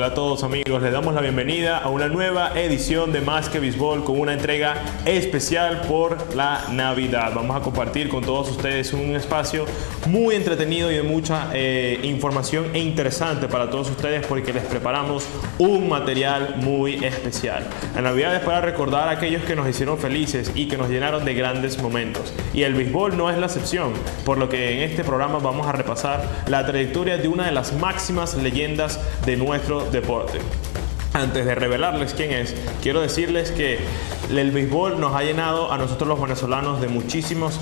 Hola a todos amigos, les damos la bienvenida a una nueva edición de Más que Béisbol con una entrega especial por la Navidad. Vamos a compartir con todos ustedes un espacio muy entretenido y de mucha información e interesante para todos ustedes porque les preparamos un material muy especial. La Navidad es para recordar a aquellos que nos hicieron felices y que nos llenaron de grandes momentos. Y el béisbol no es la excepción, por lo que en este programa vamos a repasar la trayectoria de una de las máximas leyendas de nuestro deporte. Antes de revelarles quién es, quiero decirles que el béisbol nos ha llenado a nosotros los venezolanos de muchísimos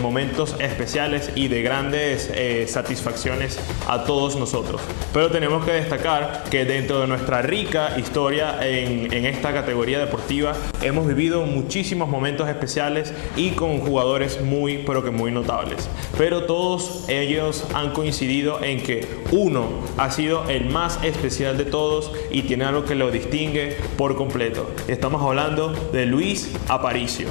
momentos especiales y de grandes satisfacciones a todos nosotros. Pero tenemos que destacar que dentro de nuestra rica historia en esta categoría deportiva hemos vivido muchísimos momentos especiales y con jugadores muy, pero que muy notables. Pero todos ellos han coincidido en que uno ha sido el más especial de todos y tiene algo que lo distingue por completo. Estamos hablando de Luis Aparicio.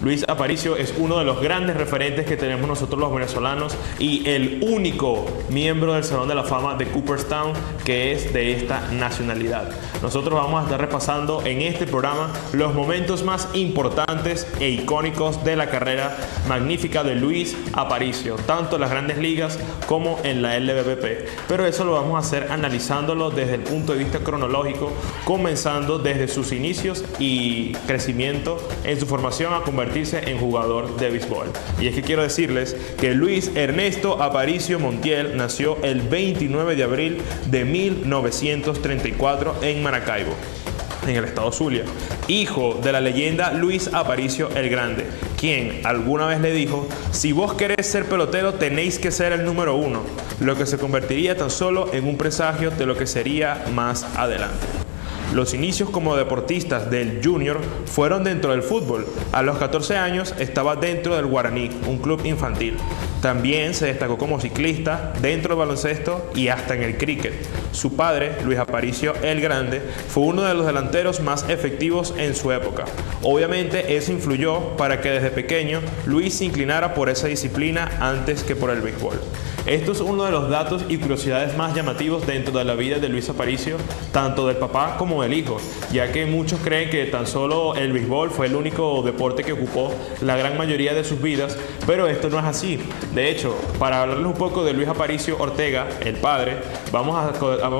Luis Aparicio es uno de los grandes referentes que tenemos nosotros los venezolanos y el único miembro del Salón de la Fama de Cooperstown que es de esta nacionalidad. Nosotros vamos a estar repasando en este programa los momentos más importantes e icónicos de la carrera magnífica de Luis Aparicio, tanto en las grandes ligas como en la LVP. Pero eso lo vamos a hacer analizándolo desde el punto de vista cronológico, comenzando desde sus inicios y crecimiento en su formación a convertirse en jugador de béisbol. Y es que quiero decirles que Luis Ernesto Aparicio Montiel nació el 29 de abril de 1934 en Maracaibo, en el estado Zulia, hijo de la leyenda Luis Aparicio el Grande, quien alguna vez le dijo: si vos querés ser pelotero tenéis que ser el número uno, lo que se convertiría tan solo en un presagio de lo que sería más adelante. Los inicios como deportistas del Junior fueron dentro del fútbol. A los 14 años estaba dentro del Guaraní, un club infantil. También se destacó como ciclista, dentro del baloncesto y hasta en el cricket. Su padre, Luis Aparicio el Grande, fue uno de los delanteros más efectivos en su época. Obviamente eso influyó para que desde pequeño Luis se inclinara por esa disciplina antes que por el béisbol. Esto es uno de los datos y curiosidades más llamativos dentro de la vida de Luis Aparicio, tanto del papá como del hijo, ya que muchos creen que tan solo el béisbol fue el único deporte que ocupó la gran mayoría de sus vidas, pero esto no es así. De hecho, para hablarles un poco de Luis Aparicio Ortega, el padre, vamos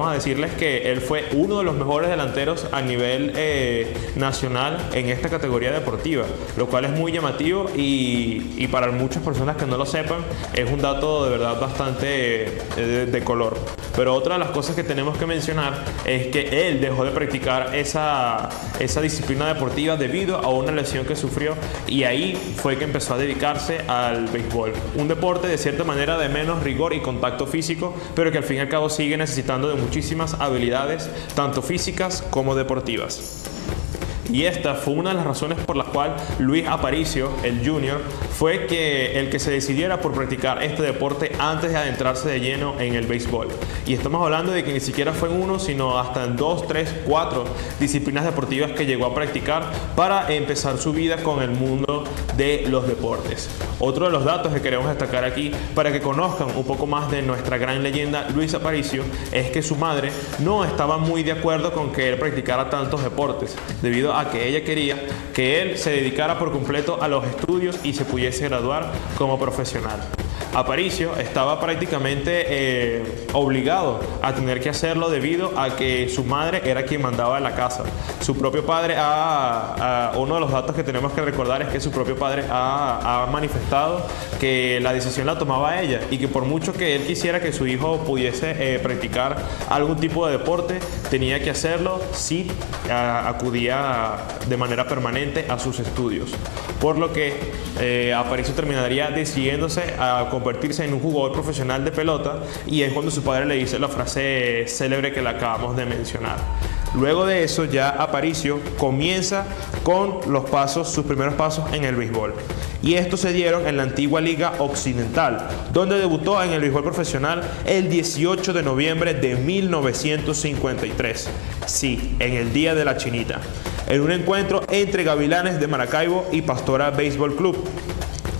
a decirles que él fue uno de los mejores delanteros a nivel nacional en esta categoría deportiva, lo cual es muy llamativo y para muchas personas que no lo sepan, es un dato de verdad bastante de color. Pero otra de las cosas que tenemos que mencionar es que él dejó de practicar esa disciplina deportiva debido a una lesión que sufrió y ahí fue que empezó a dedicarse al béisbol, un deporte de cierta manera de menos rigor y contacto físico, pero que al fin y al cabo sigue necesitando de muchísimas habilidades, tanto físicas como deportivas. Y esta fue una de las razones por las cuales Luis Aparicio, el Junior, fue el que se decidiera por practicar este deporte antes de adentrarse de lleno en el béisbol. Y estamos hablando de que ni siquiera fue en uno, sino hasta en 2, 3, 4 disciplinas deportivas que llegó a practicar para empezar su vida con el mundo de los deportes. Otro de los datos que queremos destacar aquí para que conozcan un poco más de nuestra gran leyenda Luis Aparicio es que su madre no estaba muy de acuerdo con que él practicara tantos deportes, debido a que ella quería que él se dedicara por completo a los estudios y se pudiese graduar como profesional. Aparicio estaba prácticamente obligado a tener que hacerlo debido a que su madre era quien mandaba en la casa. Su propio padre uno de los datos que tenemos que recordar es que su propio padre ha manifestado que la decisión la tomaba ella y que por mucho que él quisiera que su hijo pudiese practicar algún tipo de deporte, tenía que hacerlo si acudía de manera permanente a sus estudios. Por lo que Aparicio terminaría decidiéndose a convertirse en un jugador profesional de pelota y es cuando su padre le dice la frase célebre que le acabamos de mencionar. Luego de eso ya Aparicio comienza con sus primeros pasos en el béisbol. Y estos se dieron en la antigua Liga Occidental, donde debutó en el béisbol profesional el 18 de noviembre de 1953. Sí, en el Día de la Chinita, en un encuentro entre Gavilanes de Maracaibo y Pastora Béisbol Club.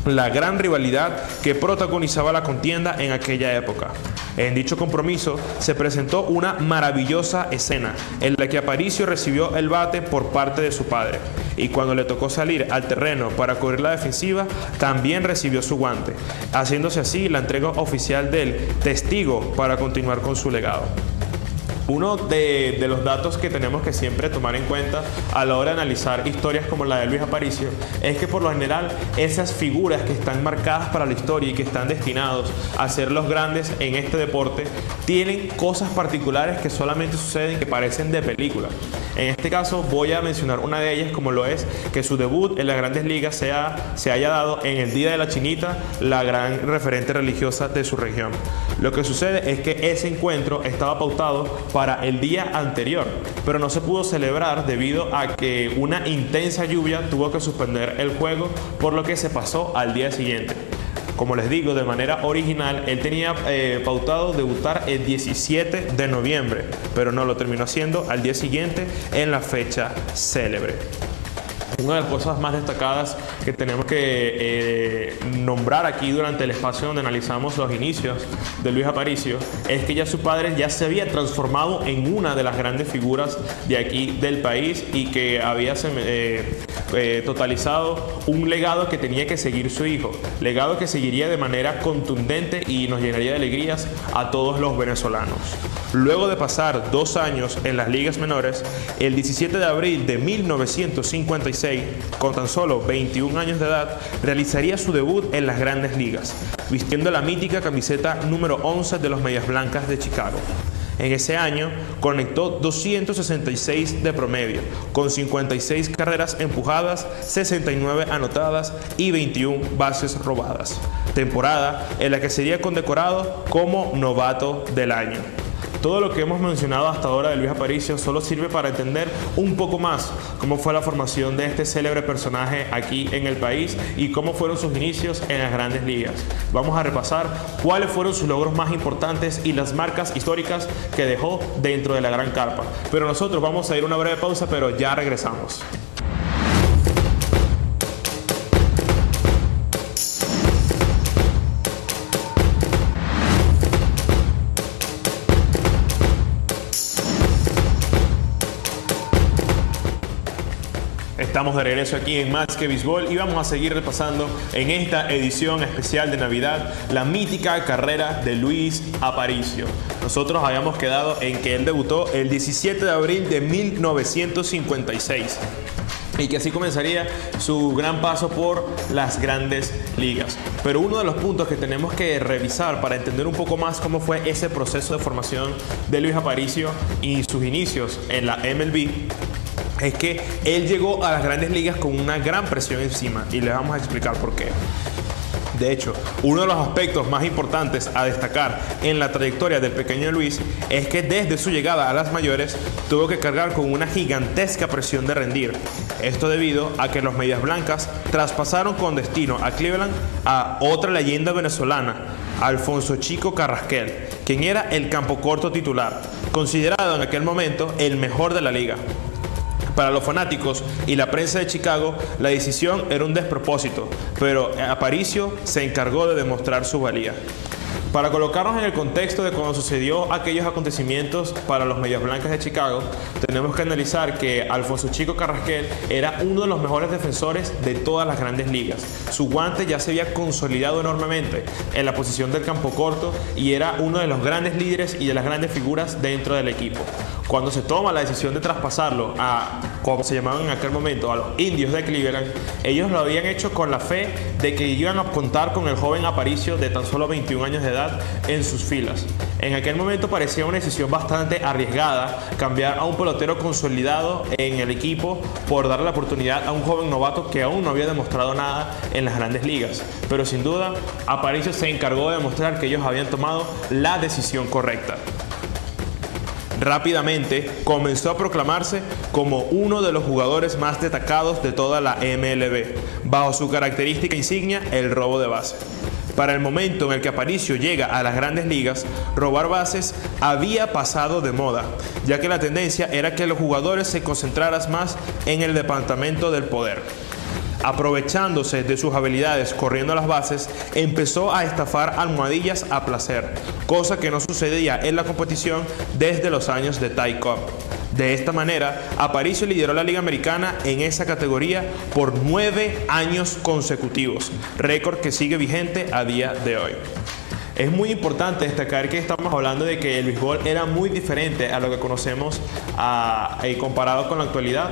la gran rivalidad que protagonizaba la contienda en aquella época. En dicho compromiso se presentó una maravillosa escena en la que Aparicio recibió el bate por parte de su padre y cuando le tocó salir al terreno para cubrir la defensiva también recibió su guante, haciéndose así la entrega oficial del testigo para continuar con su legado. Uno de los datos que tenemos que siempre tomar en cuenta a la hora de analizar historias como la de Luis Aparicio es que por lo general esas figuras que están marcadas para la historia y que están destinados a ser los grandes en este deporte tienen cosas particulares que solamente suceden, que parecen de película. En este caso voy a mencionar una de ellas, como lo es que su debut en las Grandes Ligas se haya dado en el Día de la Chinita, la gran referente religiosa de su región. Lo que sucede es que ese encuentro estaba pautado para el día anterior, pero no se pudo celebrar debido a que una intensa lluvia tuvo que suspender el juego, por lo que se pasó al día siguiente. Como les digo, de manera original, él tenía pautado debutar el 17 de noviembre, pero no lo terminó haciendo al día siguiente en la fecha célebre. Una de las cosas más destacadas que tenemos que nombrar aquí durante el espacio donde analizamos los inicios de Luis Aparicio es que ya su padre ya se había transformado en una de las grandes figuras de aquí del país y que había totalizado un legado que tenía que seguir su hijo, legado que seguiría de manera contundente y nos llenaría de alegrías a todos los venezolanos. Luego de pasar 2 años en las ligas menores, el 17 de abril de 1956, con tan solo 21 años de edad, realizaría su debut en las Grandes Ligas, vistiendo la mítica camiseta número 11 de los Medias Blancas de Chicago. En ese año conectó 266 de promedio, con 56 carreras empujadas, 69 anotadas y 21 bases robadas. Temporada en la que sería condecorado como novato del año. Todo lo que hemos mencionado hasta ahora de Luis Aparicio solo sirve para entender un poco más cómo fue la formación de este célebre personaje aquí en el país y cómo fueron sus inicios en las Grandes Ligas. Vamos a repasar cuáles fueron sus logros más importantes y las marcas históricas que dejó dentro de la Gran Carpa. Pero nosotros vamos a ir a una breve pausa, pero ya regresamos. Estamos de regreso aquí en Más que Béisbol y vamos a seguir repasando en esta edición especial de Navidad la mítica carrera de Luis Aparicio. Nosotros habíamos quedado en que él debutó el 17 de abril de 1956 y que así comenzaría su gran paso por las Grandes Ligas. Pero uno de los puntos que tenemos que revisar para entender un poco más cómo fue ese proceso de formación de Luis Aparicio y sus inicios en la MLB es que él llegó a las Grandes Ligas con una gran presión encima y les vamos a explicar por qué. De hecho, uno de los aspectos más importantes a destacar en la trayectoria del pequeño Luis es que desde su llegada a las mayores tuvo que cargar con una gigantesca presión de rendir. Esto debido a que los Medias Blancas traspasaron con destino a Cleveland a otra leyenda venezolana, Alfonso Chico Carrasquel, quien era el campocorto titular, considerado en aquel momento el mejor de la liga. Para los fanáticos y la prensa de Chicago, la decisión era un despropósito, pero Aparicio se encargó de demostrar su valía. Para colocarnos en el contexto de cuando sucedió aquellos acontecimientos para los Medias Blancas de Chicago, tenemos que analizar que Alfonso Chico Carrasquel era uno de los mejores defensores de todas las Grandes Ligas. Su guante ya se había consolidado enormemente en la posición del campo corto y era uno de los grandes líderes y de las grandes figuras dentro del equipo. Cuando se toma la decisión de traspasarlo a, como se llamaban en aquel momento, a los Indios de Cleveland, ellos lo habían hecho con la fe de que iban a contar con el joven Aparicio de tan solo 21 años de edad en sus filas. En aquel momento parecía una decisión bastante arriesgada cambiar a un pelotero consolidado en el equipo por darle la oportunidad a un joven novato que aún no había demostrado nada en las Grandes Ligas. Pero sin duda, Aparicio se encargó de demostrar que ellos habían tomado la decisión correcta. Rápidamente comenzó a proclamarse como uno de los jugadores más destacados de toda la MLB, bajo su característica insignia, el robo de base. Para el momento en el que Aparicio llega a las Grandes Ligas, robar bases había pasado de moda, ya que la tendencia era que los jugadores se concentraran más en el departamento del poder. aprovechándose de sus habilidades corriendo a las bases, empezó a estafar almohadillas a placer, cosa que no sucedía en la competición desde los años de Ty Cobb. De esta manera, Aparicio lideró la Liga Americana en esa categoría por 9 años consecutivos, récord que sigue vigente a día de hoy. Es muy importante destacar que estamos hablando de que el béisbol era muy diferente a lo que conocemos comparado con la actualidad.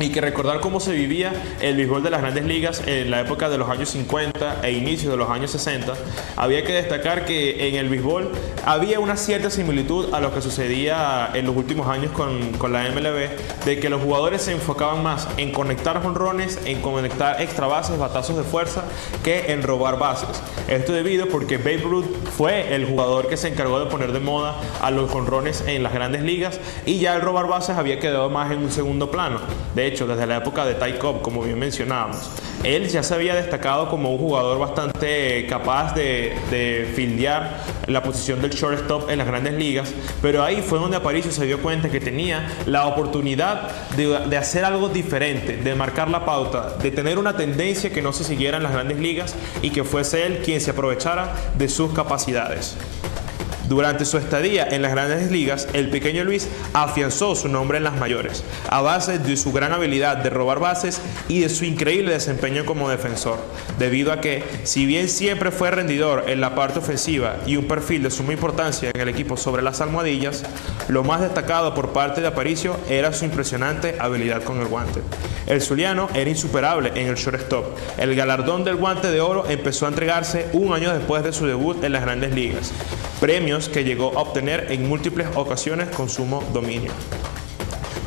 Y que recordar cómo se vivía el béisbol de las grandes ligas en la época de los años 50 e inicios de los años 60, había que destacar que en el béisbol había una cierta similitud a lo que sucedía en los últimos años con la MLB, de que los jugadores se enfocaban más en conectar jonrones, en conectar extra bases, batazos de fuerza, que en robar bases. Esto debido porque Babe Ruth fue el jugador que se encargó de poner de moda a los jonrones en las grandes ligas, y ya el robar bases había quedado más en un segundo plano. De hecho, desde la época de Ty Cobb, como bien mencionábamos, él ya se había destacado como un jugador bastante capaz de fildear la posición del shortstop en las grandes ligas, pero ahí fue donde Aparicio se dio cuenta que tenía la oportunidad de hacer algo diferente, de marcar la pauta, de tener una tendencia que no se siguiera en las grandes ligas y que fuese él quien se aprovechara de sus capacidades. Durante su estadía en las grandes ligas, el pequeño Luis afianzó su nombre en las mayores, a base de su gran habilidad de robar bases y de su increíble desempeño como defensor, debido a que, si bien siempre fue rendidor en la parte ofensiva y un perfil de suma importancia en el equipo sobre las almohadillas, lo más destacado por parte de Aparicio era su impresionante habilidad con el guante. El zuliano era insuperable en el shortstop. El galardón del Guante de Oro empezó a entregarse un año después de su debut en las grandes ligas, premios que llegó a obtener en múltiples ocasiones con sumo dominio.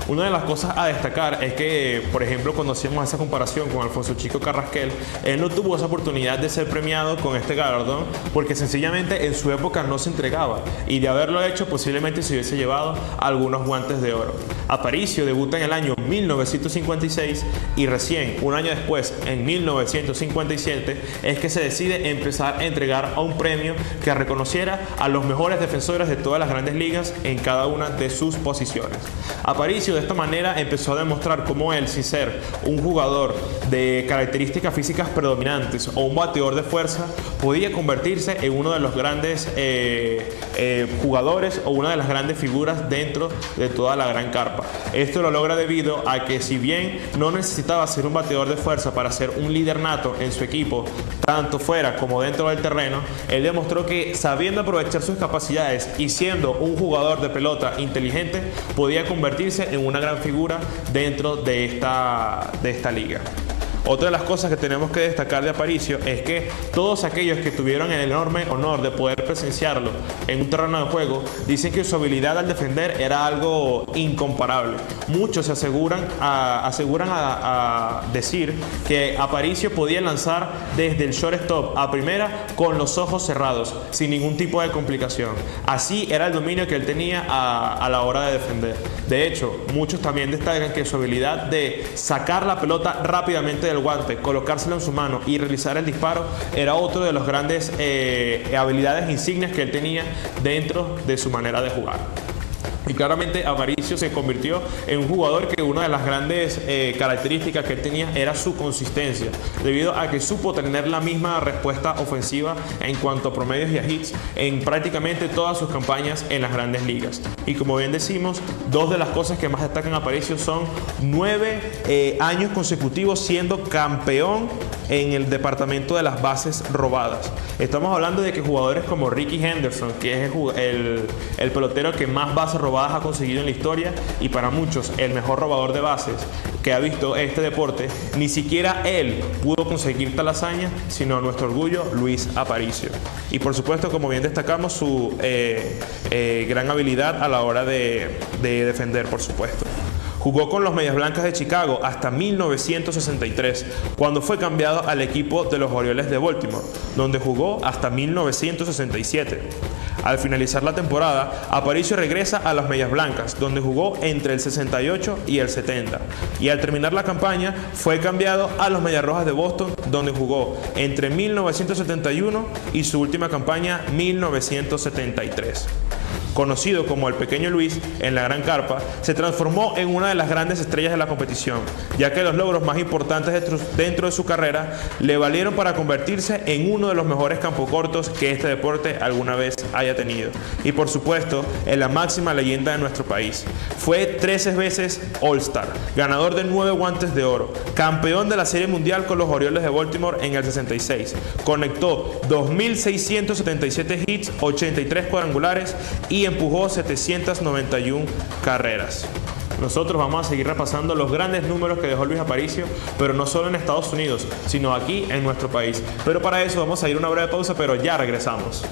Una de las cosas a destacar es que, por ejemplo, cuando hacíamos esa comparación con Alfonso Chico Carrasquel, él no tuvo esa oportunidad de ser premiado con este galardón porque sencillamente en su época no se entregaba, y de haberlo hecho posiblemente se hubiese llevado algunos guantes de oro. Aparicio debuta en el año 1956 y recién un año después, en 1957, es que se decide empezar a entregar a un premio que reconociera a los mejores defensores de todas las grandes ligas en cada una de sus posiciones. Aparicio de esta manera empezó a demostrar cómo él, sin ser un jugador de características físicas predominantes o un bateador de fuerza, podía convertirse en uno de los grandes jugadores o una de las grandes figuras dentro de toda la gran carpa. Esto lo logra debido a que, si bien no necesitaba ser un bateador de fuerza para ser un líder nato en su equipo, tanto fuera como dentro del terreno, él demostró que, sabiendo aprovechar sus capacidades y siendo un jugador de pelota inteligente, podía convertirse en una gran figura dentro de esta liga. Otra de las cosas que tenemos que destacar de Aparicio es que todos aquellos que tuvieron el enorme honor de poder presenciarlo en un terreno de juego dicen que su habilidad al defender era algo incomparable. Muchos se aseguran a decir que Aparicio podía lanzar desde el shortstop a primera con los ojos cerrados, sin ningún tipo de complicación. Así era el dominio que él tenía a la hora de defender. De hecho, muchos también destacan que su habilidad de sacar la pelota rápidamente del guante, colocárselo en su mano y realizar el disparo era otro de los grandes habilidades insignias que él tenía dentro de su manera de jugar. Y claramente Aparicio se convirtió en un jugador que una de las grandes características que él tenía era su consistencia, debido a que supo tener la misma respuesta ofensiva en cuanto a promedios y a hits en prácticamente todas sus campañas en las grandes ligas. Y como bien decimos, dos de las cosas que más destacan a Aparicio son 9 años consecutivos siendo campeón en el departamento de las bases robadas. Estamos hablando de que jugadores como Rickey Henderson, que es el pelotero que más bases robadas ha conseguido en la historia y para muchos el mejor robador de bases que ha visto este deporte, ni siquiera él pudo conseguir tal hazaña, sino nuestro orgullo, Luis Aparicio. Y por supuesto, como bien destacamos, su gran habilidad a la hora de defender, por supuesto. Jugó con los Medias Blancas de Chicago hasta 1963, cuando fue cambiado al equipo de los Orioles de Baltimore, donde jugó hasta 1967. Al finalizar la temporada, Aparicio regresa a los Medias Blancas, donde jugó entre el 68 y el 70. Y al terminar la campaña, fue cambiado a los Medias Rojas de Boston, donde jugó entre 1971 y su última campaña, 1973. conocido como el Pequeño Luis en la Gran Carpa, se transformó en una de las grandes estrellas de la competición, ya que los logros más importantes dentro de su carrera le valieron para convertirse en uno de los mejores campocortos que este deporte alguna vez haya tenido. Y por supuesto, en la máxima leyenda de nuestro país. Fue 13 veces All-Star, ganador de 9 guantes de oro, campeón de la Serie Mundial con los Orioles de Baltimore en el 66. Conectó 2.677 hits, 83 cuadrangulares y empujó 791 carreras. Nosotros vamos a seguir repasando los grandes números que dejó Luis Aparicio, pero no solo en Estados Unidos, sino aquí en nuestro país. Pero para eso vamos a ir a una breve pausa, pero ya regresamos.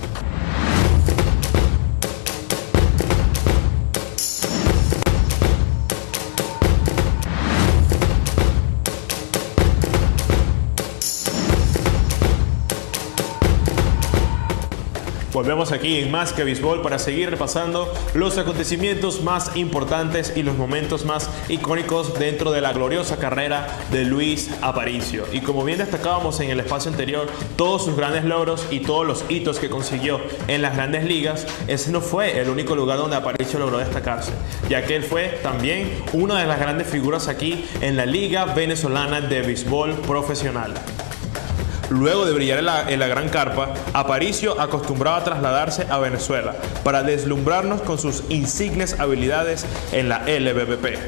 Volvemos aquí en Más que Béisbol para seguir repasando los acontecimientos más importantes y los momentos más icónicos dentro de la gloriosa carrera de Luis Aparicio. Y como bien destacábamos en el espacio anterior, todos sus grandes logros y todos los hitos que consiguió en las grandes ligas, ese no fue el único lugar donde Aparicio logró destacarse, ya que él fue también una de las grandes figuras aquí en la Liga Venezolana de Béisbol Profesional. Luego de brillar en la Gran Carpa, Aparicio acostumbraba a trasladarse a Venezuela para deslumbrarnos con sus insignes habilidades en la LBBP.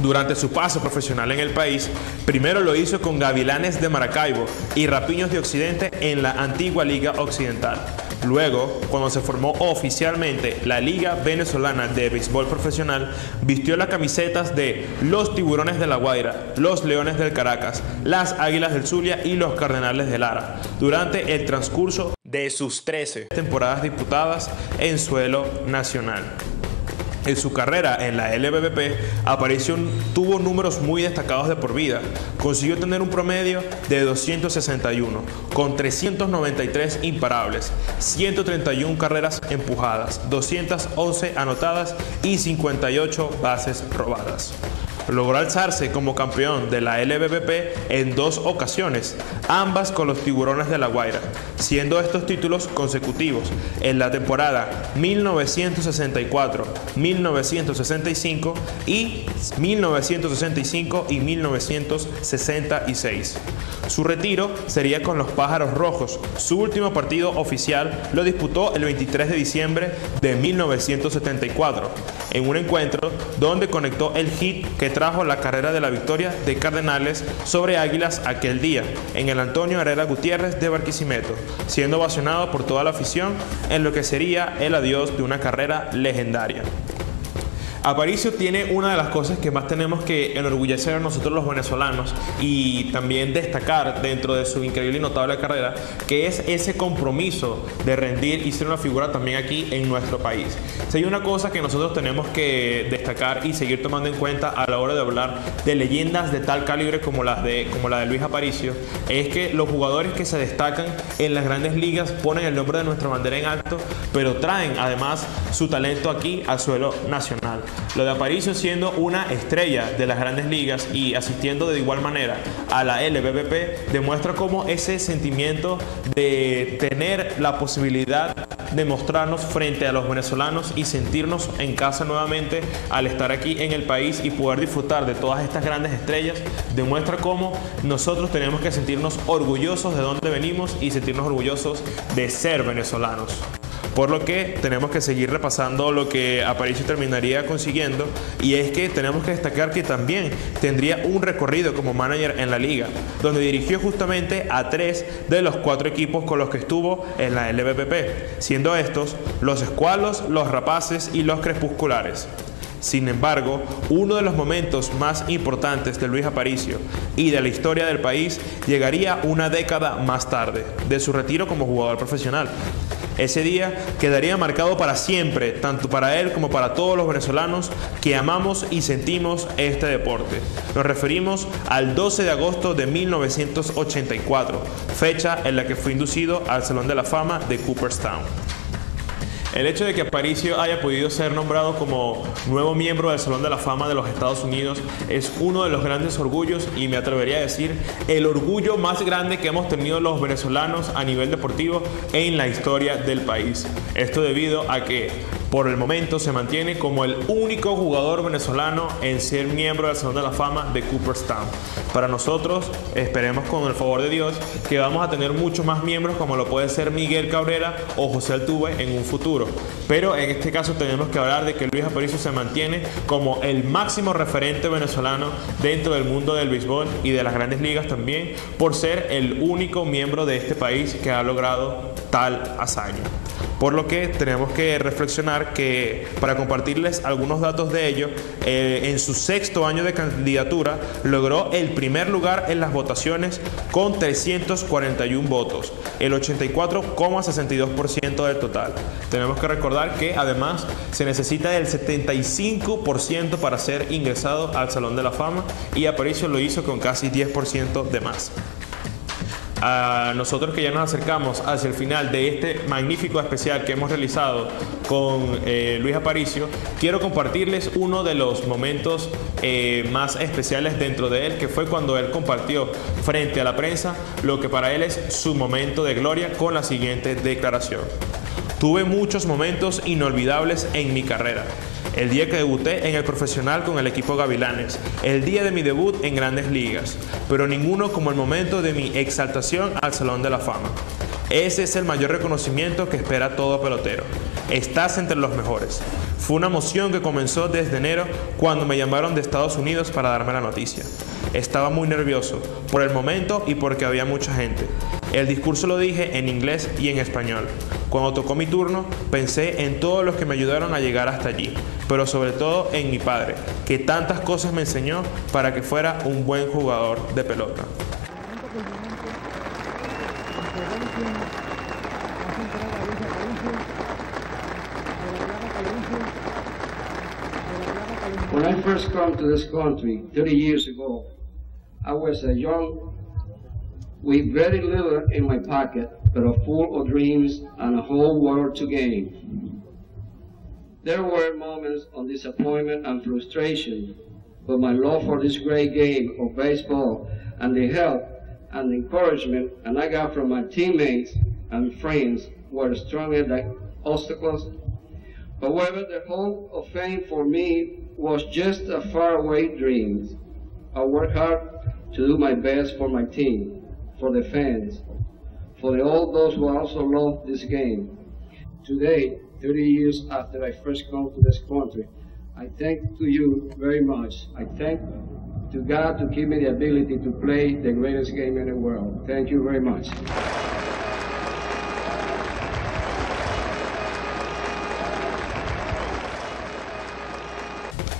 Durante su paso profesional en el país, primero lo hizo con Gavilanes de Maracaibo y Rapiños de Occidente en la antigua Liga Occidental. Luego, cuando se formó oficialmente la Liga Venezolana de Béisbol Profesional, vistió las camisetas de los Tiburones de La Guaira, los Leones del Caracas, las Águilas del Zulia y los Cardenales de Lara, durante el transcurso de sus 13 temporadas disputadas en suelo nacional. En su carrera en la LBBP, Aparicio tuvo números muy destacados de por vida. Consiguió tener un promedio de 261, con 393 imparables, 131 carreras empujadas, 211 anotadas y 58 bases robadas. Logró alzarse como campeón de la LBBP en 2 ocasiones, ambas con los Tiburones de La Guaira, siendo estos títulos consecutivos en la temporada 1964, 1965 y 1966. Su retiro sería con los Pájaros Rojos. Su último partido oficial lo disputó el 23 de diciembre de 1974, en un encuentro donde conectó el hit que trajo la carrera de la victoria de Cardenales sobre Águilas aquel día, en el Antonio Herrera Gutiérrez de Barquisimeto, siendo ovacionado por toda la afición en lo que sería el adiós de una carrera legendaria. Aparicio tiene una de las cosas que más tenemos que enorgullecer a nosotros los venezolanos y también destacar dentro de su increíble y notable carrera, que es ese compromiso de rendir y ser una figura también aquí en nuestro país. Si hay una cosa que nosotros tenemos que destacar y seguir tomando en cuenta a la hora de hablar de leyendas de tal calibre como la de Luis Aparicio, es que los jugadores que se destacan en las grandes ligas ponen el nombre de nuestra bandera en alto, pero traen además su talento aquí al suelo nacional. Lo de Aparicio siendo una estrella de las grandes ligas y asistiendo de igual manera a la LBBP demuestra cómo ese sentimiento de tener la posibilidad de mostrarnos frente a los venezolanos y sentirnos en casa nuevamente al estar aquí en el país y poder disfrutar de todas estas grandes estrellas demuestra cómo nosotros tenemos que sentirnos orgullosos de dónde venimos y sentirnos orgullosos de ser venezolanos. Por lo que tenemos que seguir repasando lo que Aparicio terminaría consiguiendo, y es que tenemos que destacar que también tendría un recorrido como manager en la liga, donde dirigió justamente a 3 de los 4 equipos con los que estuvo en la LBBP, siendo estos los Escualos, los Rapaces y los Crepusculares. Sin embargo, uno de los momentos más importantes de Luis Aparicio y de la historia del país llegaría una década más tarde, de su retiro como jugador profesional. Ese día quedaría marcado para siempre, tanto para él como para todos los venezolanos que amamos y sentimos este deporte. Nos referimos al 12 de agosto de 1984, fecha en la que fue inducido al Salón de la Fama de Cooperstown. El hecho de que Aparicio haya podido ser nombrado como nuevo miembro del Salón de la Fama de los Estados Unidos es uno de los grandes orgullos, y me atrevería a decir el orgullo más grande que hemos tenido los venezolanos a nivel deportivo en la historia del país. Esto debido a que por el momento se mantiene como el único jugador venezolano en ser miembro del Salón de la Fama de Cooperstown. Para nosotros, esperemos con el favor de Dios que vamos a tener muchos más miembros, como lo puede ser Miguel Cabrera o José Altuve en un futuro. Pero en este caso tenemos que hablar de que Luis Aparicio se mantiene como el máximo referente venezolano dentro del mundo del béisbol y de las grandes ligas también, por ser el único miembro de este país que ha logrado tal hazaña. Por lo que tenemos que reflexionar que, para compartirles algunos datos de ello, en su 6º año de candidatura logró el primer lugar en las votaciones con 341 votos, el 84,62% del total. Tenemos que recordar que además se necesita del 75% para ser ingresado al Salón de la Fama, y Aparicio lo hizo con casi 10% de más. A nosotros que ya nos acercamos hacia el final de este magnífico especial que hemos realizado con Luis Aparicio, quiero compartirles uno de los momentos más especiales dentro de él, que fue cuando él compartió frente a la prensa lo que para él es su momento de gloria, con la siguiente declaración: tuve muchos momentos inolvidables en mi carrera. El día que debuté en el profesional con el equipo Gavilanes, el día de mi debut en Grandes Ligas, pero ninguno como el momento de mi exaltación al Salón de la Fama. Ese es el mayor reconocimiento que espera todo pelotero. Estás entre los mejores. Fue una emoción que comenzó desde enero, cuando me llamaron de Estados Unidos para darme la noticia. Estaba muy nervioso por el momento y porque había mucha gente. El discurso lo dije en inglés y en español. Cuando tocó mi turno, pensé en todos los que me ayudaron a llegar hasta allí, pero sobre todo en mi padre, que tantas cosas me enseñó para que fuera un buen jugador de pelota. When I first come to this country 30 years ago, I was a young with very little in my pocket, but full of dreams and a whole world to gain. There were moments of disappointment and frustration, but my love for this great game of baseball and the help and encouragement and I got from my teammates and friends were stronger than obstacles. However, the hope of fame for me was just a faraway dream. I worked hard to do my best for my team, for the fans, for all those who also love this game. Today, 30 years after I first come to this country, I thank to you very much. I thank to God to give me the ability to play the greatest game in the world. Thank you very much.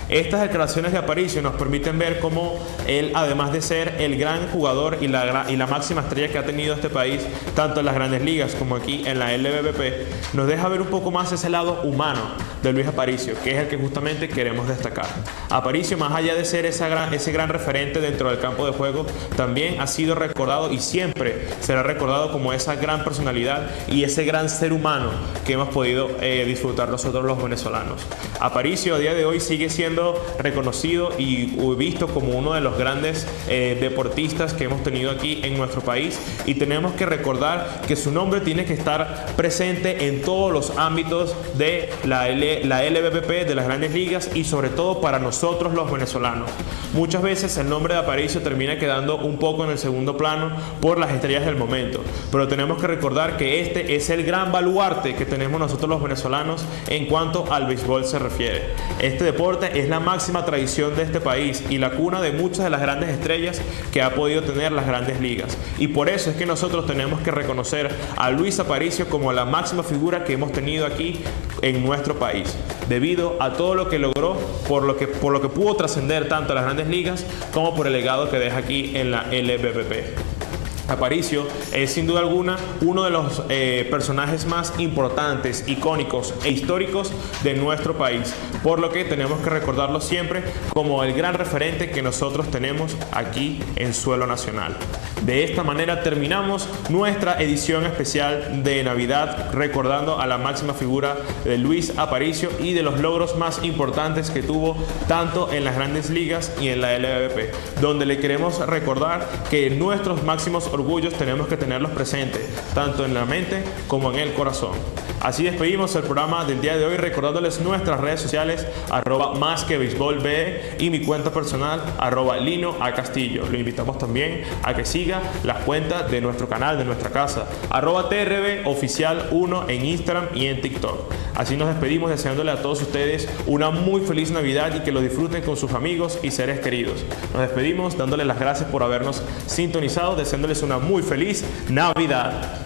Estas declaraciones de Aparicio nos permiten ver cómo él, además de ser el gran jugador y la máxima estrella que ha tenido este país, tanto en las grandes ligas como aquí en la LBBP, nos deja ver un poco más ese lado humano de Luis Aparicio, que es el que justamente queremos destacar. Aparicio, más allá de ser ese gran referente dentro del campo de juego, también ha sido recordado y siempre será recordado como esa gran personalidad y ese gran ser humano que hemos podido disfrutar nosotros los venezolanos. Aparicio a día de hoy sigue siendo reconocido y visto como uno de los grandes deportistas que hemos tenido aquí en nuestro país, y tenemos que recordar que su nombre tiene que estar presente en todos los ámbitos de la LBBP, de las grandes ligas, y sobre todo para nosotros los venezolanos. Muchas veces el nombre de Aparicio termina quedando un poco en el segundo plano por las estrellas del momento, pero tenemos que recordar que este es el gran baluarte que tenemos nosotros los venezolanos en cuanto al béisbol se refiere. Este deporte es la máxima tradición de este país y la cuna de muchas de las grandes estrellas que ha podido tener las grandes ligas, y por eso es que nosotros tenemos que reconocer a Luis Aparicio como la máxima figura que hemos tenido aquí en nuestro país, debido a todo lo que logró, por lo que pudo trascender tanto a las grandes ligas como por el legado que deja aquí en la LBBP. Aparicio es sin duda alguna uno de los personajes más importantes, icónicos e históricos de nuestro país, por lo que tenemos que recordarlo siempre como el gran referente que nosotros tenemos aquí en suelo nacional. De esta manera terminamos nuestra edición especial de Navidad recordando a la máxima figura de Luis Aparicio y de los logros más importantes que tuvo tanto en las grandes ligas y en la LVP, donde le queremos recordar que nuestros máximos orgullos tenemos que tenerlos presentes, tanto en la mente como en el corazón. Así despedimos el programa del día de hoy recordándoles nuestras redes sociales @masquebaseballbe y mi cuenta personal @linoacastillo. Lo invitamos también a que siga las cuentas de nuestro canal, de nuestra casa, @TRBOficial1 en Instagram y en TikTok. Así nos despedimos deseándole a todos ustedes una muy feliz Navidad y que lo disfruten con sus amigos y seres queridos. Nos despedimos dándoles las gracias por habernos sintonizado, deseándoles una muy feliz Navidad.